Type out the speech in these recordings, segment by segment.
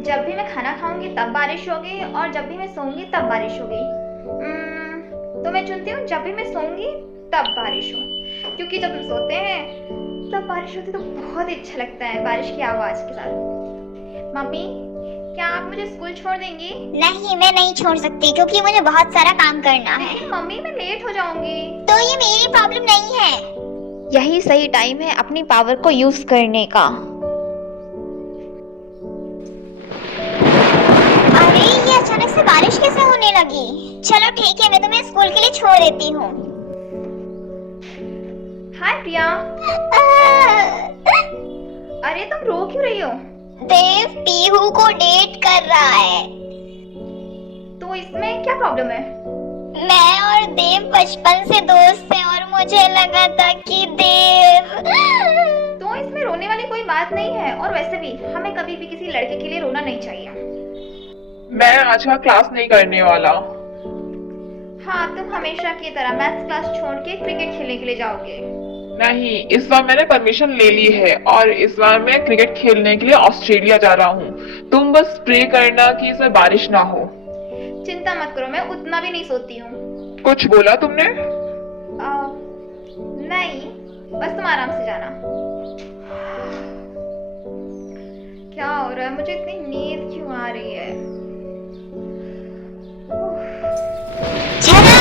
जब भी मैं खाना खाऊंगी तब बारिश होगी और जब भी मैं सोऊंगी तब बारिश होगी। तो मैं चुनती हूँ जब भी मैं सोऊंगी तब बारिश हो, क्योंकि जब हम सोते हैं तब बारिश होती तो बहुत ही अच्छा लगता है बारिश की आवाज़ के साथ। मम्मी, क्या आप मुझे स्कूल छोड़ देंगी? नहीं, मैं नहीं छोड़ सकती क्योंकि मुझे बहुत सारा काम करना है। लेकिन मम्मी, मैं लेट हो जाऊंगी। तो ये मेरी प्रॉब्लम नहीं है। यही सही टाइम है अपनी पावर को यूज करने का। अरे, ये अचानक से बारिश कैसे होने लगी? चलो ठीक है, मैं तुम्हें स्कूल के लिए छोड़ देती हूँ। हाय प्रिया। अरे तुम रो क्यों रही हो? देव पीहू को डेट कर रहा है। तो इसमें क्या प्रॉब्लम है? मैं और देव बचपन से दोस्त हैं और मुझे लगा था कि देव। तो इसमें रोने वाली कोई बात नहीं है, और वैसे भी हमें कभी भी किसी लड़के के लिए रोना नहीं चाहिए। मैं आज का क्लास नहीं करने वाला। हाँ, तुम हमेशा की तरह मैथ्स क्लास छोड़ के क्रिकेट खेलने के लिए जाओगे। नहीं, इस बार मैंने परमिशन ले ली है और इस बार मैं क्रिकेट खेलने के लिए ऑस्ट्रेलिया जा रहा हूँ। तुम बस प्रे करना कि इसमें बारिश ना हो। चिंता मत करो, मैं उतना भी नहीं सोती हूँ। कुछ बोला तुमने? नहीं, बस तुम आराम से जाना। क्या हो रहा है? मुझे इतनी नींद क्यों आ रही है?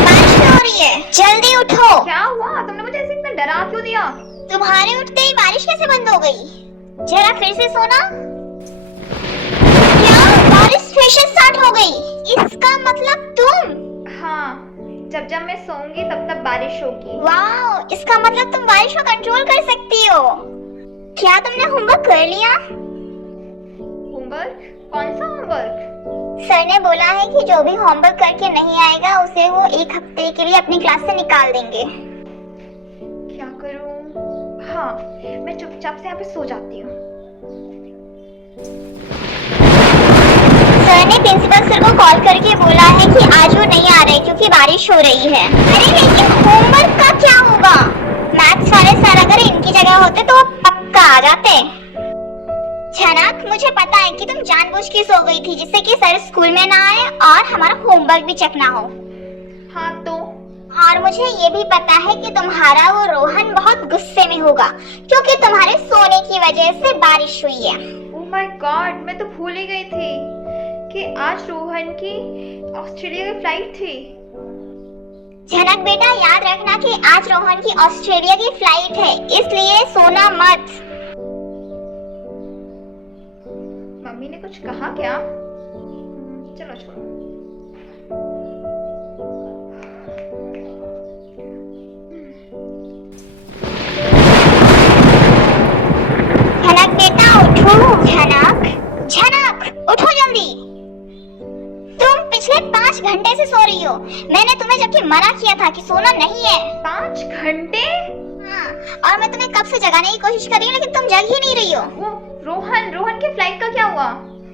बारिश क्यों हो रही है? जल्दी उठो। क्या हुआ? तुमने मुझे ऐसे इतना डरा क्यों दिया? तुम्हारे उठते ही बारिश कैसे बंद हो गई? जरा फिर से सोना। क्या बारिश फिर से स्टार्ट हो गई? इसका मतलब तुम। हाँ, जब जब मैं सोऊंगी तब तब बारिश होगी। वाह, इसका मतलब तुम बारिश को कंट्रोल कर सकती हो। क्या तुमने होमवर्क कर लिया? होमवर्क? कौन सा होमवर्क? सर ने बोला है कि जो भी होमवर्क करके नहीं आएगा उसे वो 1 हफ्ते के लिए अपनी क्लास से निकाल देंगे। क्या करूं? हाँ, मैं चुपचाप से यहाँ पे सो जाती हूँ। सर ने प्रिंसिपल सर को कॉल करके बोला है कि आज वो नहीं आ रहे क्योंकि बारिश हो रही है। अरे लेकिन होमवर्क का क्या होगा? मैथ्स वाले सर अगर इनकी जगह होते तो वो पक्का आ जाते। झनक, मुझे पता है कि तुम जानबूझ के सो गई थी जिससे कि सर स्कूल में ना आए और हमारा होमवर्क भी चेक ना हो। हाँ तो? और मुझे ये भी पता है कि तुम्हारा वो रोहन बहुत गुस्से में होगा क्योंकि तुम्हारे सोने की वजह से बारिश हुई है। ओह माय गॉड, मैं तो भूल ही गई थी कि आज रोहन की ऑस्ट्रेलिया की फ्लाइट थी। झनक बेटा, याद रखना कि आज रोहन की ऑस्ट्रेलिया की फ्लाइट है, इसलिए सोना मत। मम्मी ने कुछ कहा क्या? चलो छोड़ो। झनक बेटा उठो। झनक, झनक उठो जल्दी। तुम पिछले 5 घंटे से सो रही हो। मैंने तुम्हें जबकि मना किया था कि सोना नहीं है। 5 घंटे? हाँ, और मैं तुम्हें कब से जगाने की कोशिश कर रही हूँ लेकिन तुम जग ही नहीं रही हो। वो रोहन की फ्लाइट का क्या हुआ?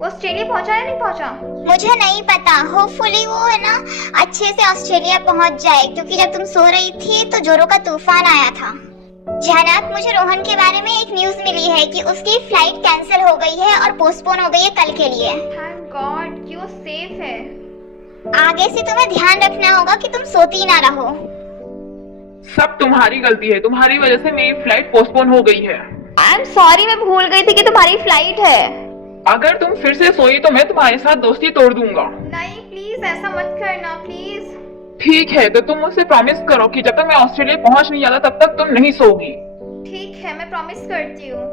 वो ऑस्ट्रेलिया पहुंचा या नहीं पहुंचा? मुझे नहीं पता, होपफुली वो है ना अच्छे से ऑस्ट्रेलिया पहुंच जाए क्योंकि जब तुम सो रही थी तो जोरों का तूफान आया था। झनक, मुझे रोहन के बारे में एक न्यूज़ मिली है कि उसकी फ्लाइट कैंसिल हो गई है और पोस्टपोन हो गई है कल के लिए। थैंक गॉड कि वो सेफ है। आगे से तुम्हें ध्यान रखना होगा कि तुम सोती ना रहो। सब तुम्हारी गलती है, तुम्हारी वजह से मेरी फ्लाइट पोस्टपोन हो गई है। आई एम सॉरी, मैं भूल गई थी कि तुम्हारी फ्लाइट है। अगर तुम फिर से सोई तो मैं तुम्हारे साथ दोस्ती तोड़ दूंगा। नहीं प्लीज, ऐसा मत करना प्लीज। ठीक है, तो तुम मुझसे प्रॉमिस करो कि जब तक मैं ऑस्ट्रेलिया पहुंच नहीं जाता तब तक तुम नहीं सोगी। ठीक है, मैं प्रॉमिस करती हूँ।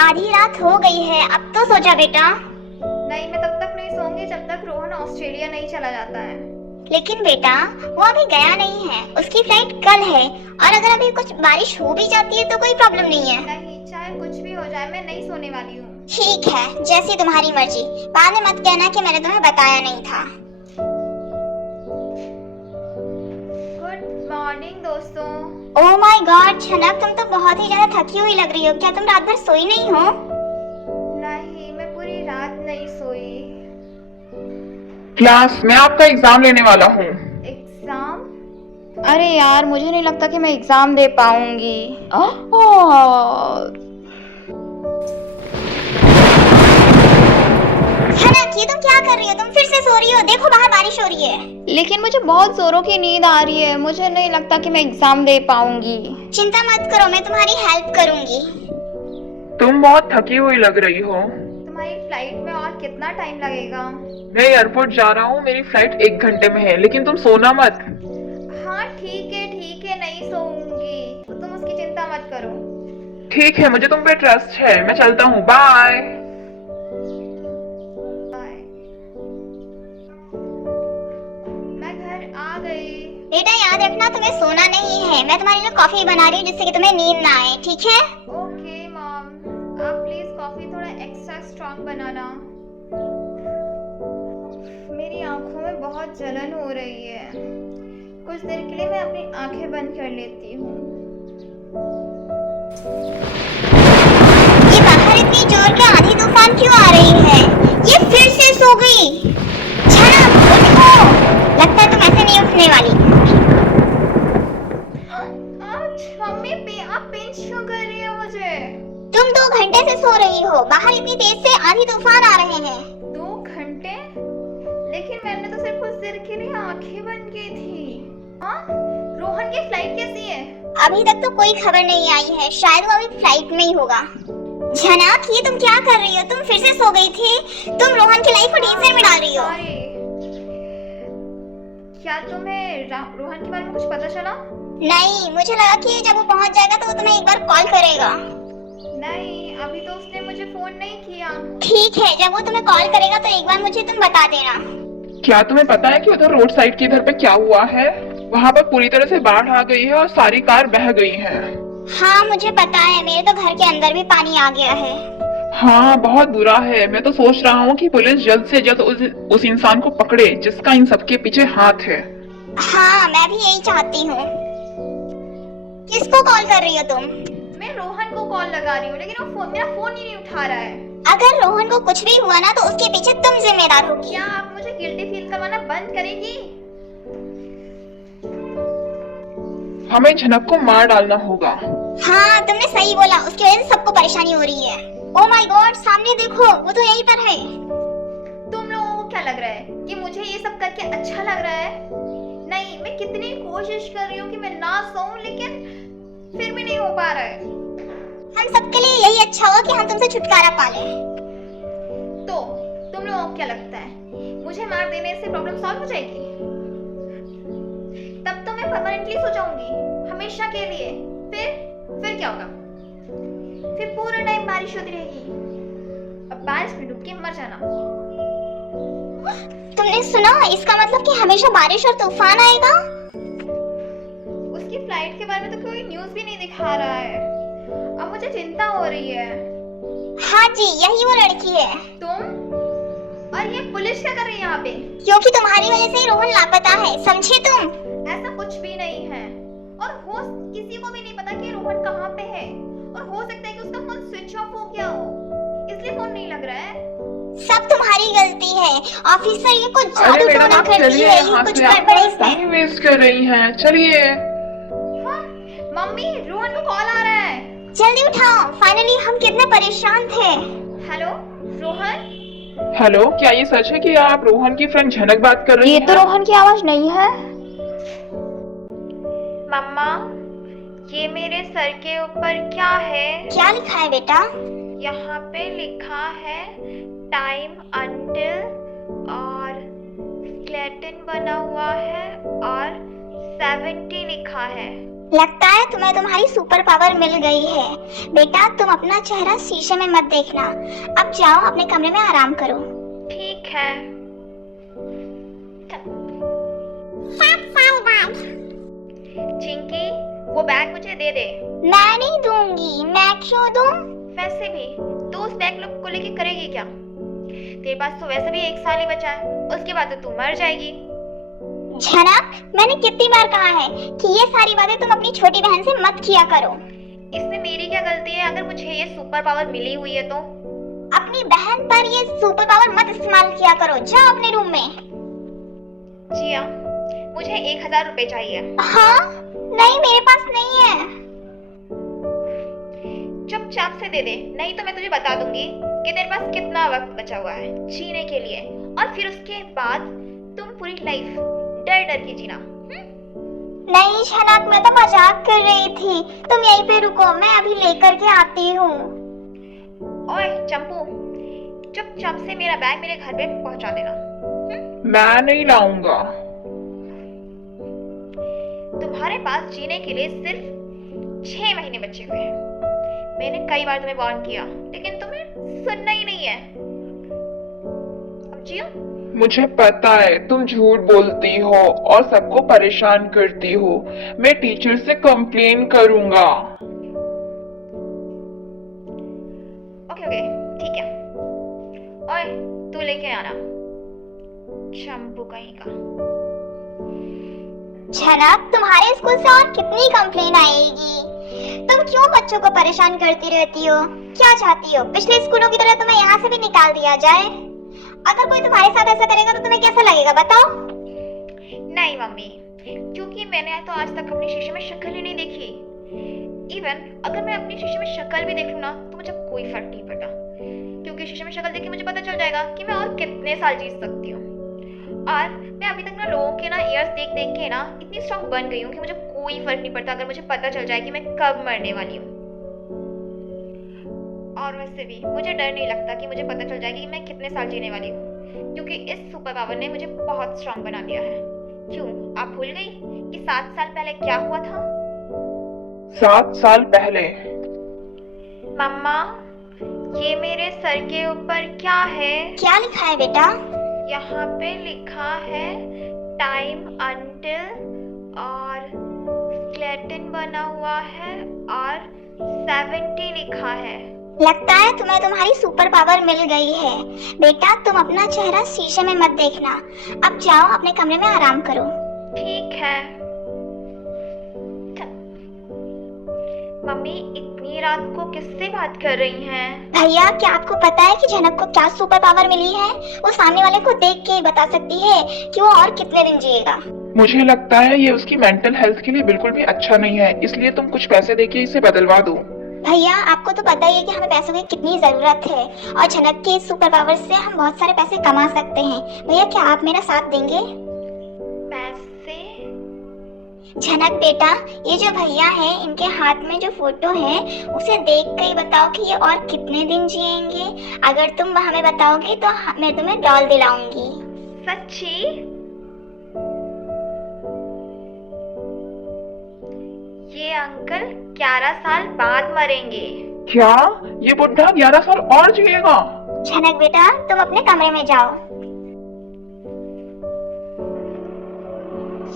आधी रात हो गई है, अब तो सो जा बेटा। नहीं, मैं तब तक नहीं सोऊंगी जब तक रोहन ऑस्ट्रेलिया नहीं चला जाता है। लेकिन बेटा वो अभी गया नहीं है, उसकी फ्लाइट कल है और अगर अभी कुछ बारिश हो भी जाती है तो कोई प्रॉब्लम नहीं है। नहीं, चाहे कुछ भी हो जाए मैं नहीं सोने वाली हूँ। ठीक है, जैसी तुम्हारी मर्जी। बाद में मत कहना कि मैंने तुम्हें बताया नहीं था। गुड मॉर्निंग दोस्तों। ओह माय गॉड झनक, तुम तो बहुत ही ज्यादा थकी हुई लग रही हो। क्या तुम रात भर सोई नहीं हो? नहीं, मैं पूरी रात नहीं सोई। क्लास, मैं आपका एग्जाम लेने वाला हूँ। एग्जाम? अरे यार, मुझे नहीं लगता कि मैं एग्जाम दे पाऊंगी। लेकिन मुझे बहुत जोरों की नींद आ रही है। मुझे नहीं लगता कि मैं एग्जाम दे पाऊंगी। चिंता मत करो, मैं तुम्हारी हेल्प करूंगी। तुम बहुत थकी हुई लग रही हो। तुम्हारी फ्लाइट में और कितना टाइम लगेगा? मैं एयरपोर्ट जा रहा हूँ, मेरी फ्लाइट 1 घंटे में है, लेकिन तुम सोना मत। हाँ ठीक है, नहीं सोऊंगी, तो तुम उसकी चिंता मत करो। ठीक है, मुझे तुम पे ट्रस्ट है, मैं चलता हूँ, बाय। बाय। मैं घर आ गई। बेटा याद रखना, तुम्हें सोना नहीं है। मैं तुम्हारे लिए कॉफी बना रही हूँ जिससे कि तुम्हें नींद ना आए, ठीक है? ओके मॉम, आप प्लीज कॉफी थोड़ा एक्स्ट्रा स्ट्रॉन्ग बनाना। मेरी आंखों में बहुत जलन हो रही है। कुछ देर के लिए मैं अपनी आंखें बंद कर लेती हूँ। ये बाहर इतनी जोर की आंधी तूफान क्यों आ रही है? ये फिर से सो गई। झनक उठो, लगता है तुम ऐसे नहीं उठने वाली। मम्मी आप पिंच क्यों कर रही है मुझे? तुम 2 घंटे से सो रही हो, बाहर इतनी तेज से आंधी तूफान आ रहे हैं। 2 घंटे? लेकिन मैंने तो सिर्फ कुछ देर के लिए आंखें बंद की थी। हाँ, रोहन की फ्लाइट कैसी है? अभी तक तो कोई खबर नहीं आई है, शायद वो अभी फ्लाइट में ही होगा। झनक, ये तुम क्या कर रही हो? तुम फिर से सो गई थी। तुम रोहन की लाइफ को डेंजर में डाल रही हो। Sorry। क्या तुम्हें रोहन के बारे में कुछ पता चला? नहीं, मुझे लगा कि जब वो पहुंच जाएगा तो वो तुम्हें एक बार कॉल करेगा। नहीं, अभी तो उसने मुझे फोन नहीं किया। ठीक है, जब वो तुम्हें कॉल करेगा तो एक बार मुझे तुम बता देना। क्या तुम्हें पता है कि उधर रोड साइड के इधर पे क्या हुआ है? वहाँ पर पूरी तरह से बाढ़ आ गई है और सारी कार बह गई हैं। हाँ मुझे पता है, मेरे तो घर के अंदर भी पानी आ गया है। हाँ, बहुत बुरा है। मैं तो सोच रहा हूँ कि पुलिस जल्द से जल्द उस इंसान को पकड़े जिसका इन सबके पीछे हाथ है। हाँ, मैं भी यही चाहती हूँ। किसको कॉल कर रही हो तुम? मैं रोहन को कॉल लगा रही हूँ, लेकिन वो मेरा फोन ही नहीं उठा रहा है। अगर रोहन को कुछ भी हुआ ना तो उसके पीछे तुम जिम्मेदार होगी। क्या आप मुझे गिल्टी फील करवाना बंद करेगी? हमें झनक को मार डालना होगा। हाँ तुमने सही बोला, उसकी वजह से सबको परेशानी हो रही है। ओह माय गॉड, सामने देखो, वो तो यहीं पर है। तुम लोगों को क्या लग रहा है कि मुझे ये सब करके अच्छा लग रहा है? नहीं, मैं कितनी कोशिश कर रही हूँ कि मैं ना सोऊं, लेकिन फिर भी नहीं हो पा रहा है। हम सबके लिए यही अच्छा होगा कि हम तुमसे छुटकारा पा लें। तो तुम लोगों को क्या लगता है, मुझे मार देने से प्रॉब्लम सॉल्व हो जाएगी? तब तो मैं परमानेंटली सो जाऊंगी, हमेशा के लिए। फिर क्या होगा? फिर पूरा टाइम बारिश होती रहेगी। अब बारिश में डूब के मर जाना। तुमने सुना, इसका मतलब कि हमेशा बारिश और तूफान आएगा। उसकी फ्लाइट के बारे में तो कोई न्यूज़ भी नहीं दिखा रहा है। अब मुझे चिंता हो रही है। हाँ जी, यही वो लड़की है। तुम और ये पुलिस क्या कर रही है यहाँ पे? क्योंकि तुम्हारी वजह से ही रोहन लापता है, समझे तुम? ऐसा कुछ भी नहीं है, और हो किसी को भी नहीं पता कि रोहन कहाँ पे है। और हो सकता है कि उसका फोन स्विच ऑफ हो गया हो, इसलिए फोन नहीं लग रहा है। सब तुम्हारी गलती है। ऑफिसर ये कुछ अरे जादू मैडम, टोना आप करती चलिए है, यहाँ ये कुछ से, आप गड़बड़ है इसमें। टाइम वेस्ट कर रही हैं। चलिए। हाँ, मम्मी, रोहन को कॉल आ रहा है। जल्दी उठाओ, फाइनली हम कितने परेशान थे। हेलो रोहन? हेलो, क्या ये सच है कि आप रोहन की फ्रेंड झनक बात कर रही हैं? ये तो रोहन की आवाज नहीं है। मम्मा, ये मेरे सर के ऊपर क्या है? क्या लिखा है बेटा? यहाँ पे लिखा है टाइम अंटिल, और स्केलेटन बना हुआ है, और 70 लिखा है। लगता है तुम्हें तुम्हारी सुपर पावर मिल गई है। बेटा तुम अपना चेहरा शीशे में मत देखना। अब जाओ अपने कमरे में आराम करो। ठीक है। 7 साल बाद। चिंकी, वो बैग मुझे दे दे। मैं नहीं दूंगी। मैं क्यों दूं? वैसे भी तू उस बैग को लेके करेगी क्या? तेरे पास तो वैसे भी 1 साल ही बचा है, उसके बाद तो तू मर जाएगी। झनक, मैंने कितनी बार कहा है कि ये सारी बातें तुम अपनी छोटी बहन से मत किया करो। इसमें मेरी क्या गलती है अगर मुझे ये सुपर पावर मिली हुई है तो? अपनी बहन पर ये सुपर पावर मत इस्तेमाल किया करो। जाओ अपने रूम में। जिया, मुझे 1000 रुपए चाहिए। हाँ? नहीं, मेरे पास नहीं है। चुपचाप से दे दे, नहीं तो मैं तुझे बता दूंगी कि तेरे पास कितना वक्त बचा हुआ है जीने के लिए, और फिर उसके बाद तुम पूरी लाइफ डर डर के जीना। नहीं झनक, मैं तो मजाक कर रही थी। तुम यहीं पे रुको, मैं अभी लेकर के आती हूँ। ओए चंपू, चुपचाप से मेरा बैग मेरे घर पे पहुंचा देना। मैं नहीं लाऊंगा। तुम्हारे पास जीने के लिए सिर्फ 6 महीने बचे हुए हैं। मैंने कई बार तुम्हें वार्न किया, लेकिन तुम्हें सुनना ही नहीं है। अब जियो। मुझे पता है तुम झूठ बोलती हो और सबको परेशान करती हो। मैं टीचर से कंप्लेन करूंगा। ओके, ठीक है। ओए, तू लेके आना चंपू कहीं का। झनक, तुम्हारे स्कूल से और कितनी कंप्लेन आएगी? तुम क्यों बच्चों को परेशान करती रहती हो? क्या चाहती हो, पिछले स्कूलों की तरह तुम्हें यहाँ से भी निकाल दिया जाए? अगर कोई तुम्हारे साथ ऐसा करेगा तो तुम्हें कैसा लगेगा बताओ? नहीं मम्मी, क्योंकि मैंने तो आज तक अपनी शीशे में शक्ल ही नहीं देखी। इवन अगर मैं अपनी शीशे में शक्ल भी देख लूं ना तो मुझे कोई फर्क नहीं पड़ता, क्योंकि शीशे में शक्ल देख के मुझे पता चल जाएगा कि मैं और कितने साल जी सकती हूँ। और मैं अभी तक ना लोगों के ना ईयर्स देख देख के ना इतनी स्ट्रांग बन गई हूँ कि मुझे कोई फर्क नहीं पड़ता अगर मुझे पता चल जाए कि मैं कब मरने वाली हूँ। और वैसे भी मुझे डर नहीं लगता कि मुझे पता चल जाएगी कि मैं कितने साल जीने वाली हूँ, क्योंकि इस सुपर पावर ने मुझे बहुत स्ट्रांग बना दिया है। क्यों, आप भूल गई कि 7 साल पहले क्या हुआ था? 7 साल पहले? मम्मा, ये मेरे सर के ऊपर क्या है? क्या लिखा है बेटा? यहाँ पे लिखा है टाइम अंटिल और स्केलेटन बना हुआ है और 70 लिखा है। लगता है तुम्हें तुम्हारी सुपर पावर मिल गई है। बेटा तुम अपना चेहरा शीशे में मत देखना। अब जाओ अपने कमरे में आराम करो। ठीक है। मम्मी इतनी रात को किससे बात कर रही हैं? भैया, क्या आपको पता है कि झनक को क्या सुपर पावर मिली है? वो सामने वाले को देख के ही बता सकती है कि वो और कितने दिन जिएगा। मुझे लगता है ये उसकी मेंटल हेल्थ के लिए बिल्कुल भी अच्छा नहीं है, इसलिए तुम कुछ पैसे देके इसे बदलवा दो। भैया, आपको तो पता ही है कि हमें पैसों की कितनी जरूरत है और झनक के इस सुपर पावर से हम बहुत सारे पैसे कमा सकते हैं। भैया, क्या आप मेरा साथ देंगे? पैसे? झनक बेटा, ये जो भैया है इनके हाथ में जो फोटो है उसे देख कर ही बताओ कि ये और कितने दिन जिएंगे। अगर तुम हमें बताओगे तो मैं तुम्हें डॉल दिलाऊंगी। सच्ची? ये अंकल 11 साल बाद मरेंगे। क्या? ये बुढ़ा 11 साल और जिएगा? झनक बेटा, तुम अपने कमरे में जाओ।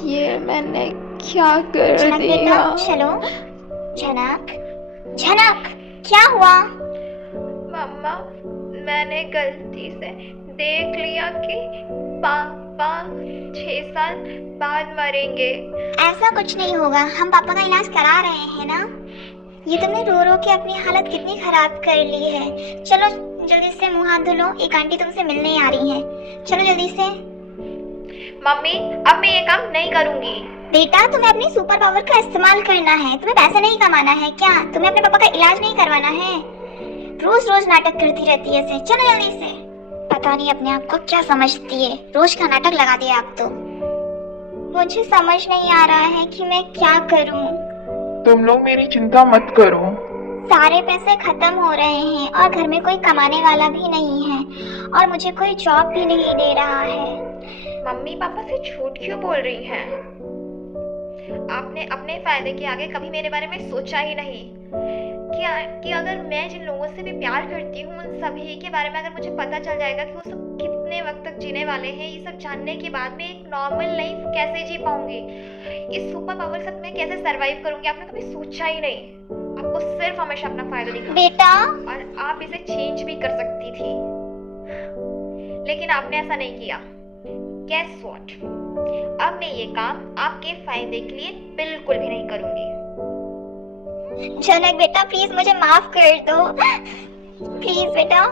ये मैंने क्या कर झनक दिया? बेटा चलो। झनक, झनक क्या हुआ? मम्मा, मैंने गलती से देख लिया कि पापा 6 साल बाद मरेंगे। ऐसा कुछ नहीं होगा, हम पापा का इलाज करा रहे हैं ना। ये तुमने रो रो के अपनी हालत कितनी खराब कर ली है। चलो जल्दी से मुंह हाथ धो लो, एक आंटी तुमसे मिलने आ रही हैं। चलो जल्दी से। मम्मी, अब मैं ये काम नहीं करूंगी। बेटा, तुम्हें अपनी सुपर पावर का इस्तेमाल करना है, तुम्हें पैसे नहीं कमाना है क्या? तुम्हें अपने पापा का इलाज नहीं करवाना है? रोज रोज नाटक करती रहती है ऐसे। चलो जल्दी से। पता नहीं अपने आप को क्या समझती है, रोज का नाटक लगा दिया आप तो। मुझे समझ नहीं आ रहा है कि मैं क्या करूं। तुम लोग मेरी चिंता मत करो। सारे पैसे खत्म हो रहे हैं और घर में कोई कमाने वाला भी नहीं है और मुझे कोई जॉब भी नहीं दे रहा है। मम्मी पापा से झूठ क्यों बोल रही हैं? आपने अपने फायदे के आगे कभी मेरे बारे में सोचा ही नहीं कि अगर मैं जिन लोगों से भी प्यार करती हूँ उन सभी के बारे में अगर मुझे पता चल जाएगा कि वो सब कितने वक्त तक जीने वाले हैं, ये सब जानने के बाद में एक नॉर्मल लाइफ कैसे जी पाऊंगी, इस सुपर पावर के साथ मैं कैसे सरवाइव करूंगी, आपने कभी सोचा ही नहीं। आपको सिर्फ हमेशा अपना फायदा दिखा बेटा, और आप इसे चेंज भी कर सकती थी, लेकिन आपने ऐसा नहीं किया। Guess what? अब मैं ये काम आपके फायदे के लिए बिल्कुल भी नहीं करूंगी। झनक बेटा प्लीज मुझे माफ कर दो। प्लीज बेटा।